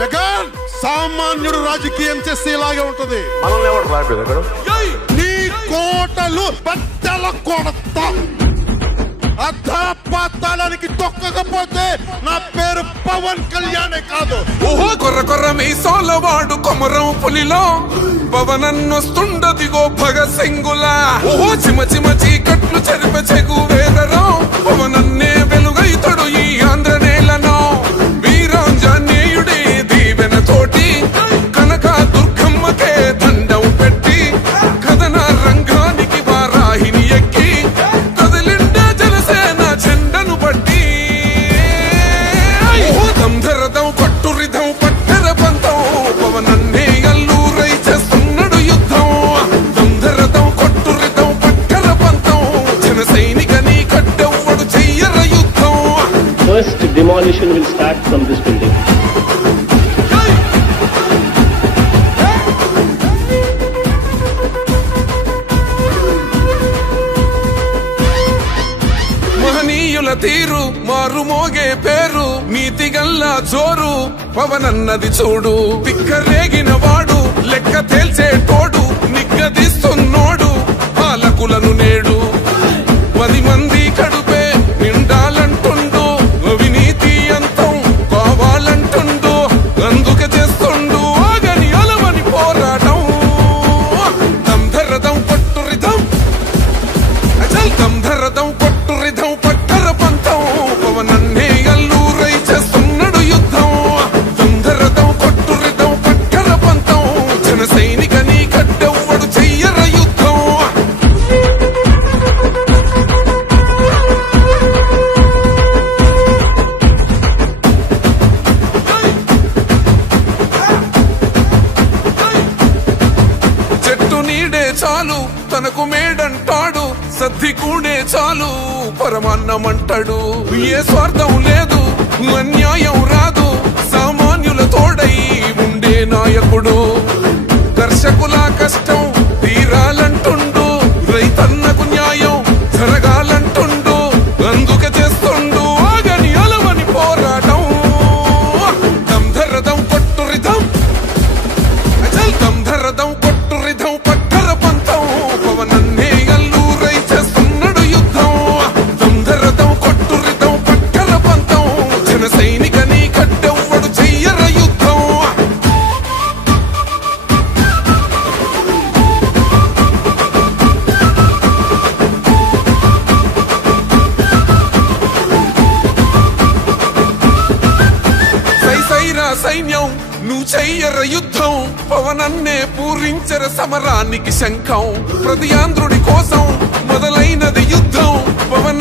జగన్ సామాన్యుడు రాజకీయం చేస్తే ఇలాగే ఉంటది. మనల్ని ఎవరు రాలేదు నీ కోటలు బద్దల కొడతా. అధాపాతాళానికి తొక్కకపోతే నా పేరు పవన్ కళ్యాణే కాదు. ఓహో కొర్ర కొర్ర మీసాల వాడు కొమరం పులిలో పవనన్నొస్తుండదిగో భగత్ సింగులా. ఓహో చిమ చిమ చీకట్లు చెరిప చెగు వేదరో పవనన్నే వెలుగైతడు ఈ ఆంధ్ర నేలను. వీరాంజనేయుడి దీవెన తోటి కనక దుర్గమ్మకే దండం పెట్టి కథన రంగానికి వారాహిని ఎక్కి కదిలిండ జనసేన జెండను పట్టి దంధరదం కట్టురిధం పట్టర పంతం పవనన్నే అల్లూరై చేస్తున్నాడు యుద్ధం. దంధరదం కట్టురిధం పట్టర పంతం జన సైనికని కట్టెవ్వడు చెయ్యర యుద్ధం. First demolition will start from this building. మహనీయుల తీరు మారు మోగే పేరు నీతిగల్లా జోరు పవనన్నది చూడు. పిక్కరేగిన వాడు లెక్క తేల్చేటోడు నిగ్గదీస్తున్నోడు పాలకులను నేడు. 10 మంది కడుపే నిండాలంటుండు అవినీతి అంతం కావాలంటుండు. అందుకే చేస్తుండు ఆగని అలవని పోరాటం. దంధరదం కొట్టురిధం అచల్ దంధరదం కొట్టురిధం పట్టర పంతం పవనన్నే అల్లూరై చేస్తున్నాడు యుద్ధం. దంధరదం కొట్టురిధం పట్టర పంతం జన సైనికని కట్టెవ్వడు చెయ్యర యుద్ధం. చెట్టు నీడే చాలు తనకు మేడంటాడు సద్ది కూడే చాలు పరమాన్నమంటాడు. ఏ స్వార్థం లేదు అన్యాయం రాదు సామాన్యుల తోడై ఉండే నాయకుడు. దర్శకుల కష్టం తీరాలంటుండు రైతన్నకు న్యాయం జరగాలంటుండు. అందుకే చేస్తుండు ఆగని అలవని పోరాటం. దంధరదం కొట్టురిధం అచల్ దంధరదం కొట్టురిధం పట్టర పంతం పవనన్నే అల్లూరై చేస్తున్నాడు యుద్ధం. దంధరదం కొట్టురిధం పట్టర పంతం జన సైనికని కట్టెవ్వడు చెయ్యర యుద్ధం. సైసైరా సైన్యం నువ్వు చెయ్యర యుద్ధం పవనన్నే పూరించర సమరానికి శంఖం. ప్రతి ఆంధ్రుడి కోసం మొదలైనది యుద్ధం పవన్